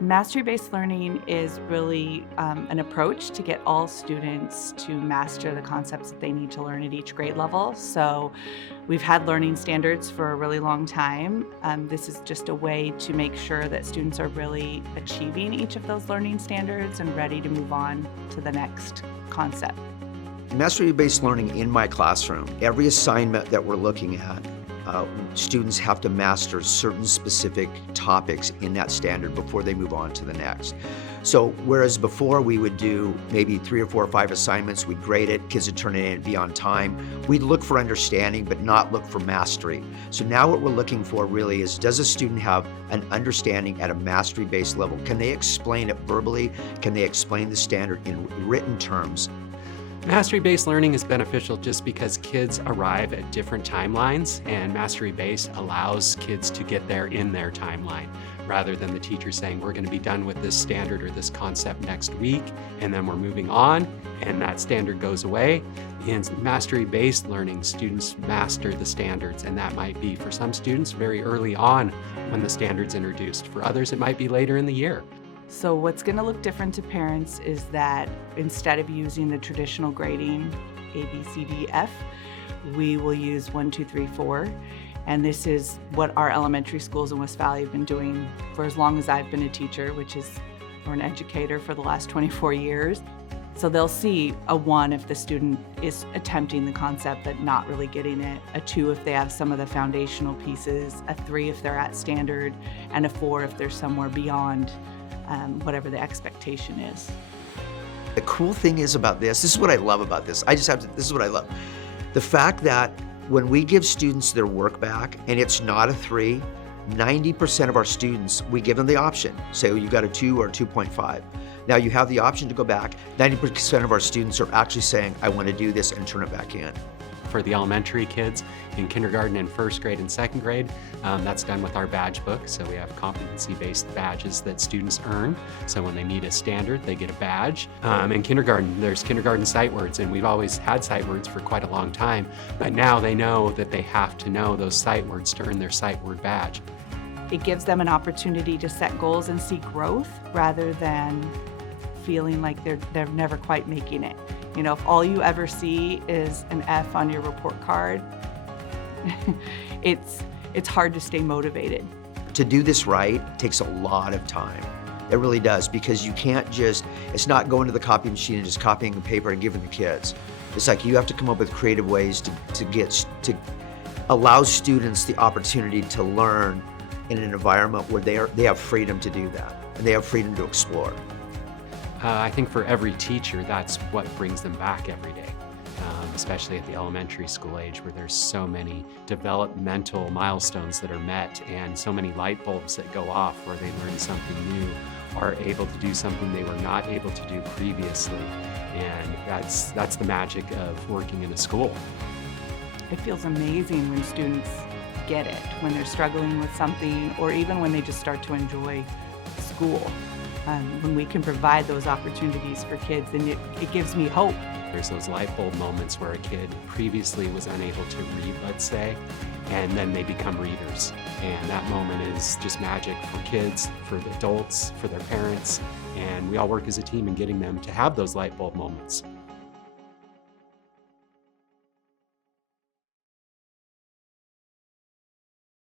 Mastery-based learning is really an approach to get all students to master the concepts that they need to learn at each grade level. So we've had learning standards for a really long time. This is just a way to make sure that students are really achieving each of those learning standards and ready to move on to the next concept. Mastery-based learning in my classroom, every assignment that we're looking at, students have to master certain specific topics in that standard before they move on to the next. So whereas before we would do maybe 3 or 4 or 5 assignments, we'd grade it, kids would turn it in and be on time, we'd look for understanding but not look for mastery. So now what we're looking for really is, does a student have an understanding at a mastery-based level? Can they explain it verbally? Can they explain the standard in written terms? Mastery-based learning is beneficial just because kids arrive at different timelines, and mastery-based allows kids to get there in their timeline, rather than the teacher saying, we're going to be done with this standard or this concept next week, and then we're moving on, and that standard goes away. In mastery-based learning, students master the standards, and that might be, for some students, very early on when the standard's introduced. For others, it might be later in the year. So what's going to look different to parents is that instead of using the traditional grading A, B, C, D, F, we will use 1, 2, 3, 4. And this is what our elementary schools in West Valley have been doing for as long as I've been a teacher, or an educator for the last 24 years. So they'll see a 1 if the student is attempting the concept but not really getting it, a 2 if they have some of the foundational pieces, a 3 if they're at standard, and a 4 if they're somewhere beyond whatever the expectation is. The cool thing is about this is what I love about this. This is what I love. The fact that when we give students their work back and it's not a 3, 90% of our students, we give them the option. Say, you got a 2 or a 2.5. Now you have the option to go back. 90% of our students are actually saying, I want to do this and turn it back in. For the elementary kids in kindergarten and 1st grade and 2nd grade, that's done with our badge book. So we have competency-based badges that students earn. So when they meet a standard, they get a badge. In kindergarten, there's kindergarten sight words, and we've always had sight words for quite a long time. But now they know that they have to know those sight words to earn their sight word badge. It gives them an opportunity to set goals and see growth rather than feeling like they're never quite making it. You know, if all you ever see is an F on your report card, it's hard to stay motivated. To do this right takes a lot of time. It really does, because you can't just, it's not going to the copy machine and just copying the paper and giving the kids. It's like you have to come up with creative ways to allow students the opportunity to learn in an environment where they have freedom to do that, and they have freedom to explore. I think for every teacher, that's what brings them back every day, especially at the elementary school age, where there's so many developmental milestones that are met and so many light bulbs that go off where they learn something new, are able to do something they were not able to do previously. And that's the magic of working in a school. It feels amazing when students get it, when they're struggling with something, or even when they just start to enjoy school. When we can provide those opportunities for kids, then it gives me hope. There's those light bulb moments where a kid previously was unable to read, let's say, and then they become readers. And that moment is just magic for kids, for the adults, for their parents, and we all work as a team in getting them to have those light bulb moments.